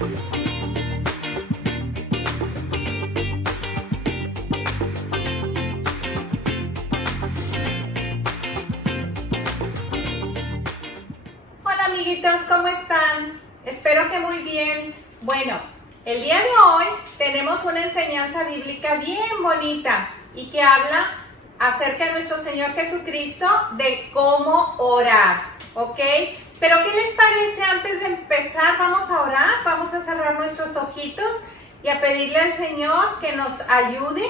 Hola amiguitos, ¿cómo están? Espero que muy bien. Bueno, el día de hoy tenemos una enseñanza bíblica bien bonita y que habla acerca de nuestro Señor Jesucristo de cómo orar, ¿ok? Pero ¿qué les parece antes de empezar? Vamos a orar, vamos a cerrar nuestros ojitos y a pedirle al Señor que nos ayude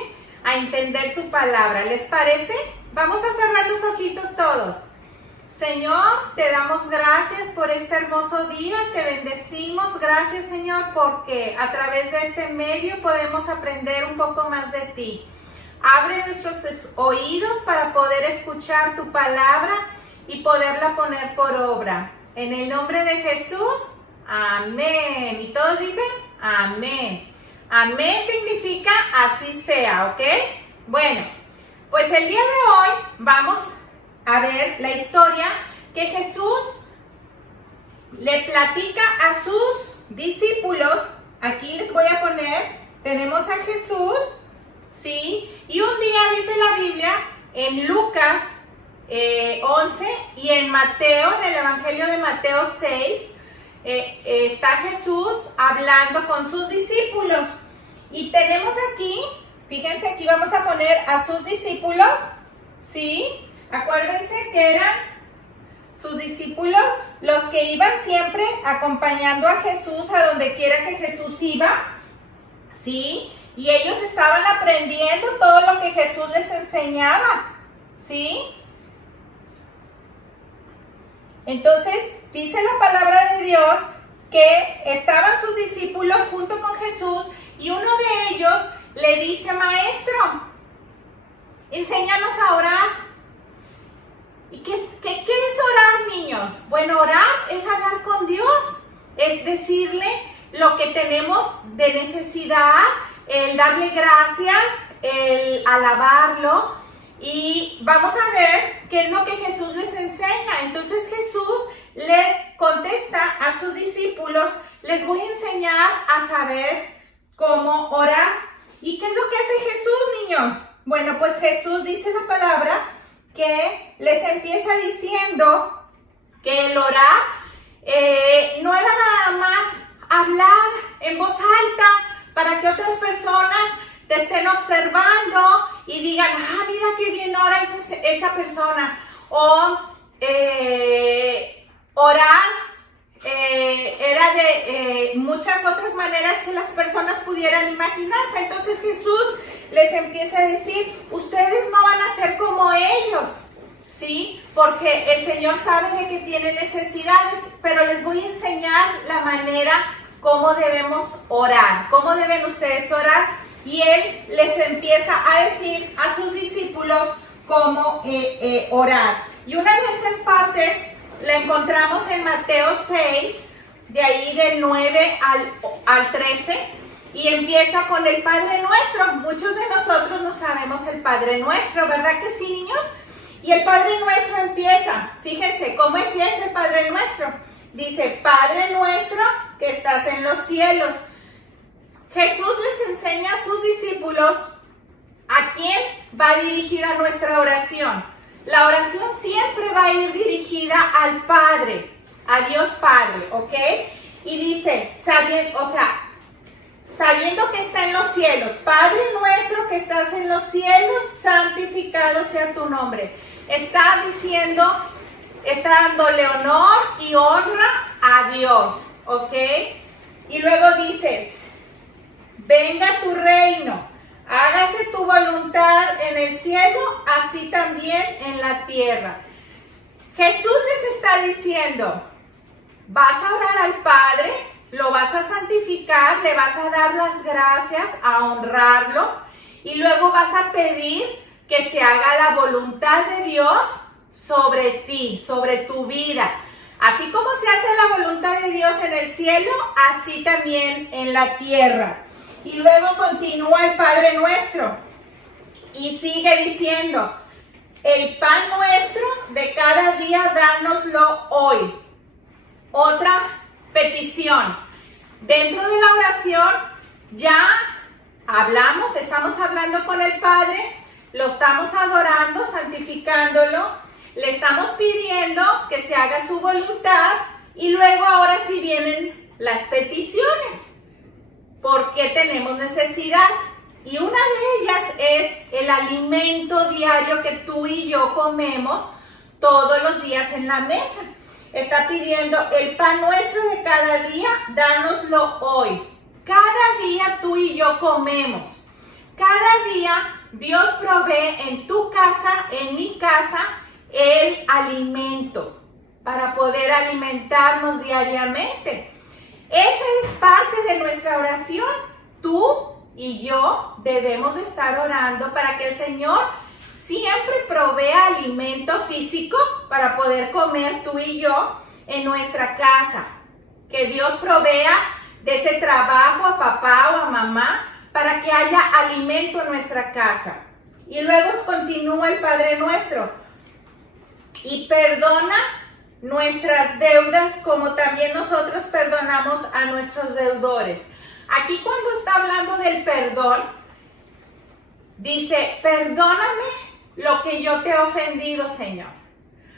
a entender su palabra. ¿Les parece? Vamos a cerrar los ojitos todos. Señor, te damos gracias por este hermoso día, te bendecimos, gracias Señor, porque a través de este medio podemos aprender un poco más de ti. Abre nuestros oídos para poder escuchar tu palabra y poderla poner por obra. En el nombre de Jesús, amén. ¿Y todos dicen? Amén. Amén significa así sea, ¿ok? Bueno, pues el día de hoy vamos a ver la historia que Jesús le platica a sus discípulos. Aquí les voy a poner, tenemos a Jesús, ¿sí? Y un día dice la Biblia en Lucas 11 y en Mateo, en el Evangelio de Mateo 6, está Jesús hablando con sus discípulos. Y tenemos aquí, fíjense, aquí vamos a poner a sus discípulos, ¿sí? Acuérdense que eran sus discípulos los que iban siempre acompañando a Jesús a donde quiera que Jesús iba, ¿sí? Y ellos estaban aprendiendo todo lo que Jesús les enseñaba, ¿sí? Entonces, dice la palabra de Dios que estaban sus discípulos junto con Jesús y uno de ellos le dice: Maestro, enséñanos a orar. ¿Y qué es orar, niños? Bueno, orar es hablar con Dios, es decirle lo que tenemos de necesidad, el darle gracias, el alabarlo. Y vamos a ver qué es lo que Jesús les enseña. Entonces Jesús le contesta a sus discípulos: les voy a enseñar a saber cómo orar. ¿Y qué es lo que hace Jesús, niños? Bueno, pues Jesús dice la palabra que les empieza diciendo que el orar no era nada más hablar en voz alta para que otras personas te estén observando y digan: ah, mira qué bien ora esa persona. O orar era de muchas otras maneras que las personas pudieran imaginarse. Entonces Jesús les empieza a decir: ustedes no van a ser como ellos, ¿sí? Porque el Señor sabe de que tienen necesidades, pero les voy a enseñar la manera cómo debemos orar, cómo deben ustedes orar. Y Él les empieza a decir a sus discípulos cómo orar. Y una de esas partes la encontramos en Mateo 6, de ahí del 9 al 13. Y empieza con el Padre Nuestro. Muchos de nosotros no sabemos el Padre Nuestro, ¿verdad que sí, niños? Y el Padre Nuestro empieza, fíjense cómo empieza el Padre Nuestro. Dice: Padre nuestro que estás en los cielos. Jesús les enseña a sus discípulos a quién va dirigida nuestra oración. La oración siempre va a ir dirigida al Padre, a Dios Padre, ¿ok? Y dice, sabiendo que está en los cielos: Padre nuestro que estás en los cielos, santificado sea tu nombre. Está diciendo, está dándole honor y honra a Dios, ¿ok? Y luego dices: venga tu reino, hágase tu voluntad en el cielo, así también en la tierra. Jesús les está diciendo: vas a orar al Padre, lo vas a santificar, le vas a dar las gracias, a honrarlo, y luego vas a pedir que se haga la voluntad de Dios sobre ti, sobre tu vida. Así como se hace la voluntad de Dios en el cielo, así también en la tierra. Y luego continúa el Padre Nuestro y sigue diciendo: el pan nuestro de cada día dánoslo hoy. Otra petición: dentro de la oración ya hablamos, estamos hablando con el Padre, lo estamos adorando, santificándolo, le estamos pidiendo que se haga su voluntad y luego ahora sí vienen las peticiones, porque tenemos necesidad. Y una de ellas es el alimento diario que tú y yo comemos todos los días en la mesa. Está pidiendo el pan nuestro de cada día, dánoslo hoy. Cada día tú y yo comemos. Cada día Dios provee en tu casa, en mi casa, el alimento para poder alimentarnos diariamente. Esa es parte de nuestra oración. Tú y yo debemos de estar orando para que el Señor siempre provea alimento físico para poder comer tú y yo en nuestra casa. Que Dios provea de ese trabajo a papá o a mamá para que haya alimento en nuestra casa. Y luego continúa el Padre Nuestro. Y perdona nuestras deudas como también nosotros perdonamos a nuestros deudores. Aquí cuando está hablando del perdón, dice, perdóname lo que yo te he ofendido, Señor.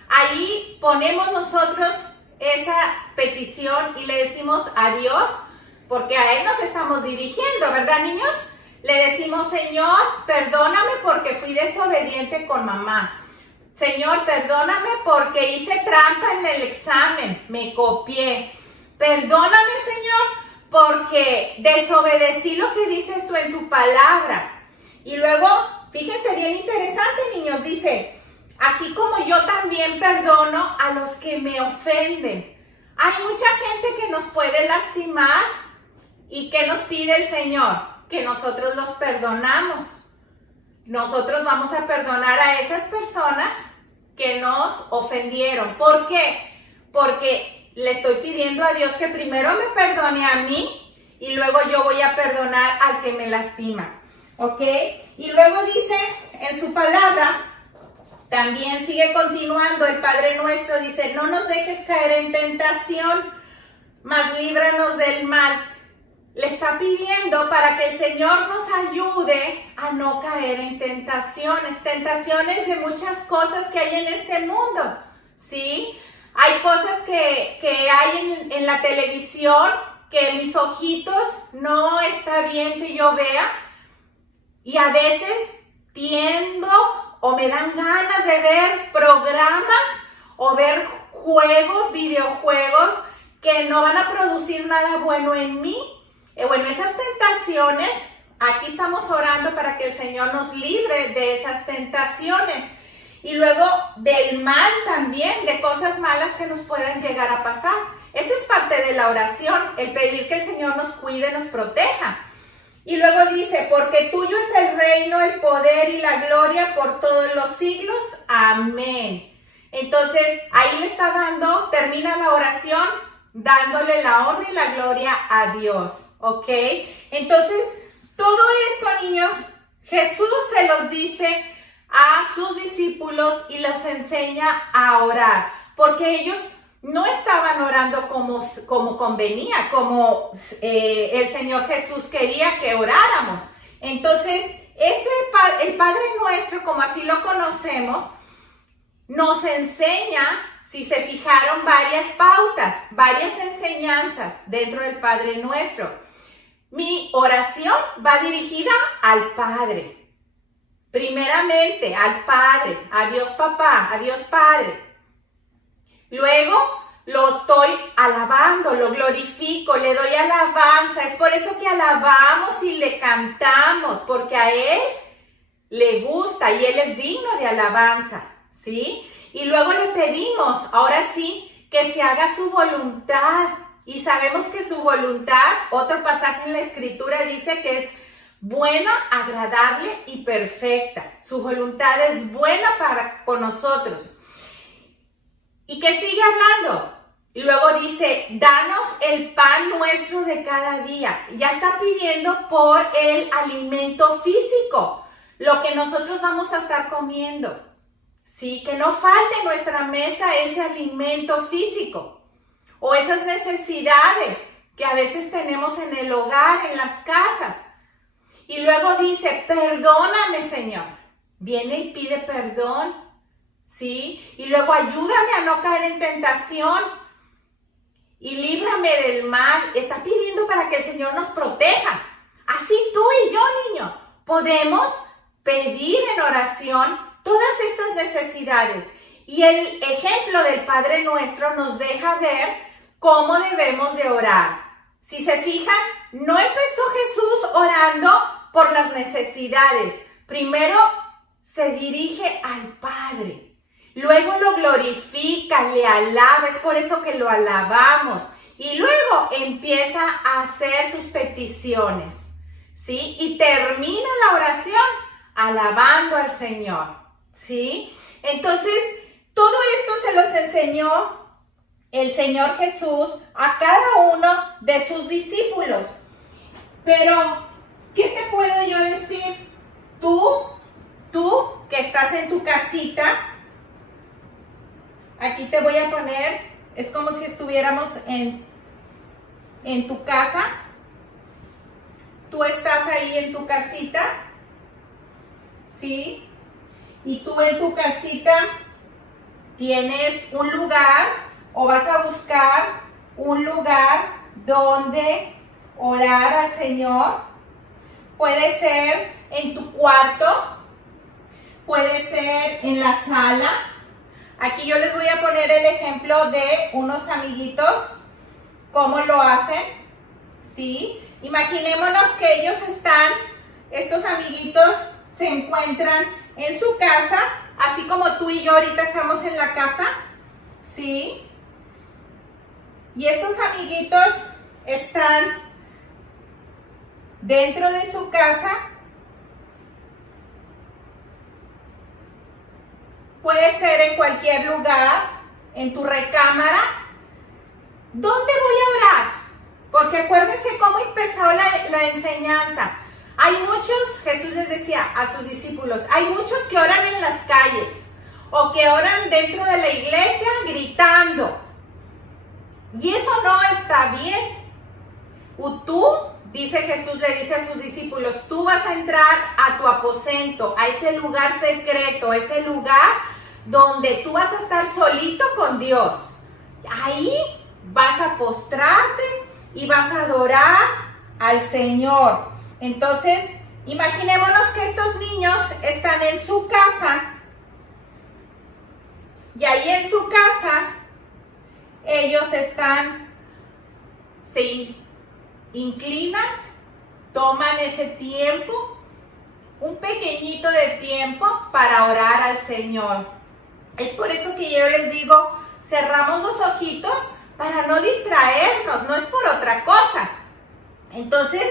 Ahí ponemos nosotros esa petición y le decimos a Dios, porque a Él nos estamos dirigiendo, ¿verdad, niños? Le decimos, Señor, perdóname porque fui desobediente con mamá. Señor, perdóname porque hice trampa en el examen, me copié. Perdóname, Señor, porque desobedecí lo que dices tú en tu palabra. Y luego, fíjense bien interesante, niños, dice, así como yo también perdono a los que me ofenden. Hay mucha gente que nos puede lastimar y que nos pide el Señor, que nosotros los perdonamos. Nosotros vamos a perdonar a esas personas que nos ofendieron. ¿Por qué? Porque le estoy pidiendo a Dios que primero me perdone a mí y luego yo voy a perdonar al que me lastima. ¿Ok? Y luego dice en su palabra, también sigue continuando el Padre Nuestro, dice, no nos dejes caer en tentación, mas líbranos del mal. Le está pidiendo para que el Señor nos ayude a no caer en tentaciones de muchas cosas que hay en este mundo, ¿sí? Hay cosas que hay en la televisión que mis ojitos no está bien que yo vea y a veces tiendo o me dan ganas de ver programas o ver juegos, videojuegos que no van a producir nada bueno en mí. Bueno, esas tentaciones, aquí estamos orando para que el Señor nos libre de esas tentaciones. Y luego del mal también, de cosas malas que nos puedan llegar a pasar. Eso es parte de la oración, el pedir que el Señor nos cuide, nos proteja. Y luego dice, porque tuyo es el reino, el poder y la gloria por todos los siglos. Amén. Entonces, ahí le está dando, termina la oración, dándole la honra y la gloria a Dios. ¿Ok? Entonces, todo esto, niños, Jesús se los dice a sus discípulos y los enseña a orar, porque ellos no estaban orando como convenía, como el Señor Jesús quería que oráramos. Entonces, el Padre Nuestro, como así lo conocemos, nos enseña, si se fijaron, varias pautas, varias enseñanzas dentro del Padre Nuestro. Mi oración va dirigida al Padre. Primeramente, al Padre, a Dios Papá, a Dios Padre. Luego, lo estoy alabando, lo glorifico, le doy alabanza. Es por eso que alabamos y le cantamos, porque a Él le gusta y Él es digno de alabanza, ¿sí? Y luego le pedimos, ahora sí, que se haga su voluntad. Y sabemos que su voluntad, otro pasaje en la Escritura dice que es buena, agradable y perfecta. Su voluntad es buena con nosotros. ¿Y qué sigue hablando? Y luego dice, danos el pan nuestro de cada día. Ya está pidiendo por el alimento físico, lo que nosotros vamos a estar comiendo. Sí, que no falte en nuestra mesa ese alimento físico o esas necesidades que a veces tenemos en el hogar, en las casas. Y luego dice, perdóname, Señor. Viene y pide perdón, ¿sí? Y luego ayúdame a no caer en tentación y líbrame del mal. Está pidiendo para que el Señor nos proteja. Así tú y yo, niño, podemos pedir en oración todas estas necesidades. Y el ejemplo del Padre Nuestro nos deja ver cómo debemos de orar. Si se fijan, no empezó Jesús orando por las necesidades. Primero se dirige al Padre. Luego lo glorifica, le alaba. Es por eso que lo alabamos. Y luego empieza a hacer sus peticiones, ¿sí? Y termina la oración alabando al Señor, ¿sí? Entonces, todo esto se los enseñó el Señor Jesús a cada uno de sus discípulos. Pero, ¿qué te puedo yo decir? Tú que estás en tu casita, aquí te voy a poner, es como si estuviéramos en tu casa. Tú estás ahí en tu casita, ¿sí? Y tú en tu casita tienes un lugar o vas a buscar un lugar donde orar al Señor. Puede ser en tu cuarto, puede ser en la sala. Aquí yo les voy a poner el ejemplo de unos amiguitos, cómo lo hacen, ¿sí? Imaginémonos que estos amiguitos se encuentran en su casa, así como tú y yo ahorita estamos en la casa, ¿sí? Y estos amiguitos están dentro de su casa. Puede ser en cualquier lugar, en tu recámara. ¿Dónde voy a orar? Porque acuérdense cómo empezó la enseñanza. Hay muchos, Jesús les decía a sus discípulos, hay muchos que oran en las calles o que oran dentro de la iglesia gritando. Y eso no está bien. Tú, dice Jesús, le dice a sus discípulos, tú vas a entrar a tu aposento, a ese lugar secreto, a ese lugar donde tú vas a estar solito con Dios. Ahí vas a postrarte y vas a adorar al Señor. Entonces, imaginémonos que estos niños están en su casa y ahí en su casa ellos se inclinan, toman ese tiempo, un pequeñito de tiempo para orar al Señor. Es por eso que yo les digo, cerramos los ojitos para no distraernos, no es por otra cosa. Entonces,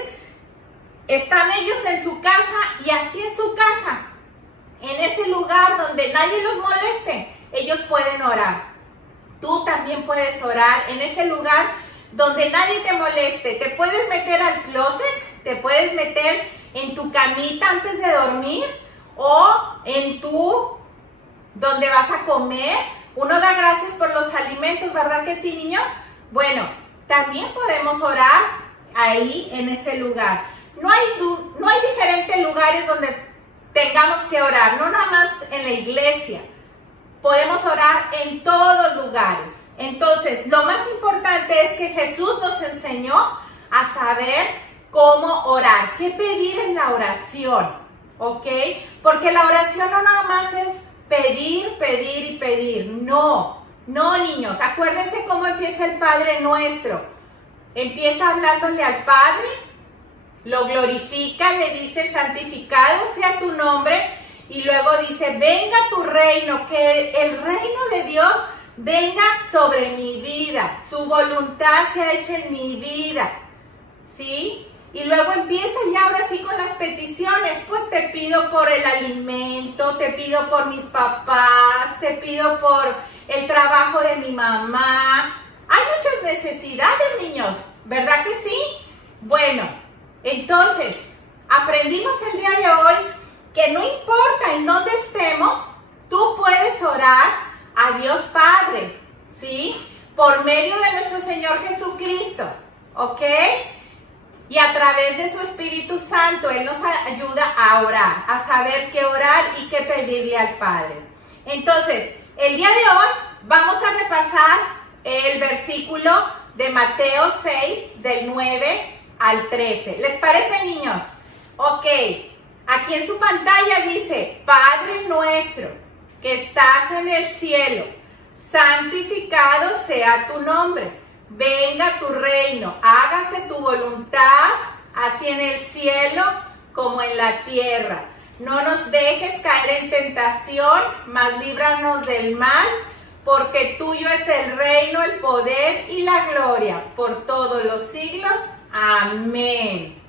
están ellos en su casa y así en su casa, en ese lugar donde nadie los moleste, ellos pueden orar. Tú también puedes orar en ese lugar donde nadie te moleste. Te puedes meter al closet, te puedes meter en tu camita antes de dormir o donde vas a comer. Uno da gracias por los alimentos, ¿verdad que sí, niños? Bueno, también podemos orar ahí en ese lugar. No hay diferentes lugares donde tengamos que orar, no nada más en la iglesia. Podemos orar en todos lugares. Entonces, lo más importante es que Jesús nos enseñó a saber cómo orar, qué pedir en la oración, ¿ok? Porque la oración no nada más es pedir, pedir y pedir. No, niños, acuérdense cómo empieza el Padre Nuestro. Empieza hablándole al Padre, lo glorifica, le dice, santificado sea tu nombre, y luego dice, venga tu reino, que el reino de Dios venga sobre mi vida, su voluntad sea hecha en mi vida, ¿sí? Y luego empieza ya ahora sí con las peticiones, pues te pido por el alimento, te pido por mis papás, te pido por el trabajo de mi mamá. Hay muchas necesidades, niños, ¿verdad que sí? Bueno, entonces, aprendimos el día de hoy que no importa en dónde estemos, tú puedes orar a Dios Padre, ¿sí? Por medio de nuestro Señor Jesucristo, ¿ok? ¿ok? Y a través de su Espíritu Santo, Él nos ayuda a orar, a saber qué orar y qué pedirle al Padre. Entonces, el día de hoy vamos a repasar el versículo de Mateo 6, del 9 al 13. ¿Les parece, niños? Ok, aquí en su pantalla dice: Padre nuestro que estás en el cielo, santificado sea tu nombre. Venga tu reino, hágase tu voluntad, así en el cielo como en la tierra. No nos dejes caer en tentación, mas líbranos del mal, porque tuyo es el reino, el poder y la gloria por todos los siglos. Amén.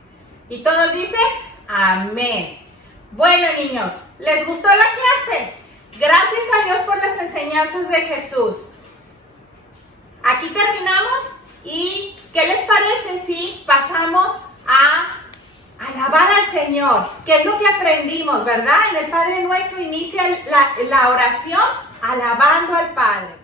¿Y todos dicen? Amén. Bueno, niños, ¿les gustó la clase? Gracias a Dios por las enseñanzas de Jesús. Aquí terminamos y ¿qué les parece si pasamos a alabar al Señor? ¿Qué es lo que aprendimos, verdad? En el Padre Nuestro inicia la oración alabando al Padre.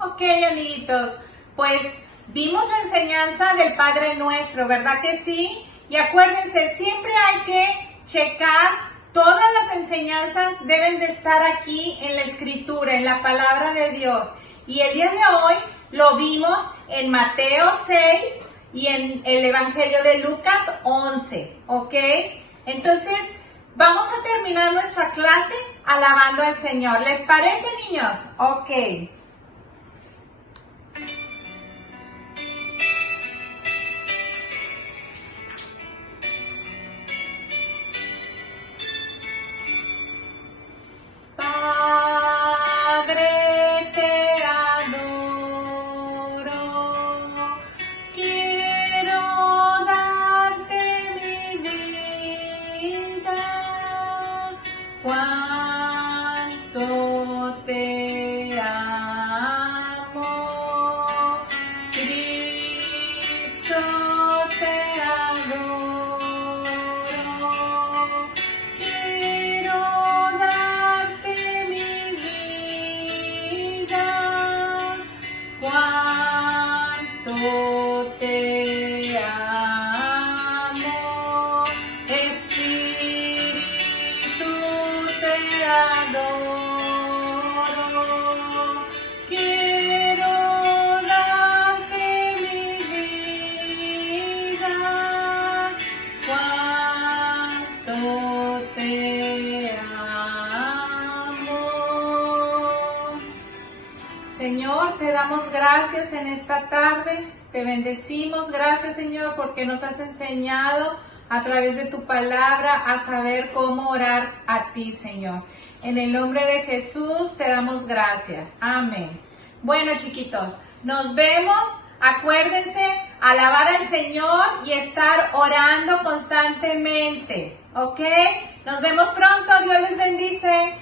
Ok, amiguitos, pues vimos la enseñanza del Padre Nuestro, ¿verdad que sí? Y acuérdense, siempre hay que checar, todas las enseñanzas deben de estar aquí en la Escritura, en la Palabra de Dios. Y el día de hoy lo vimos en Mateo 6 y en el Evangelio de Lucas 11, ¿ok? Entonces, vamos a terminar nuestra clase alabando al Señor. ¿Les parece, niños? Ok. Señor, te damos gracias en esta tarde, te bendecimos, gracias Señor porque nos has enseñado a través de tu palabra a saber cómo orar a ti, Señor. En el nombre de Jesús te damos gracias, amén. Bueno, chiquitos, nos vemos, acuérdense, alabar al Señor y estar orando constantemente, ¿ok? Nos vemos pronto, Dios les bendice.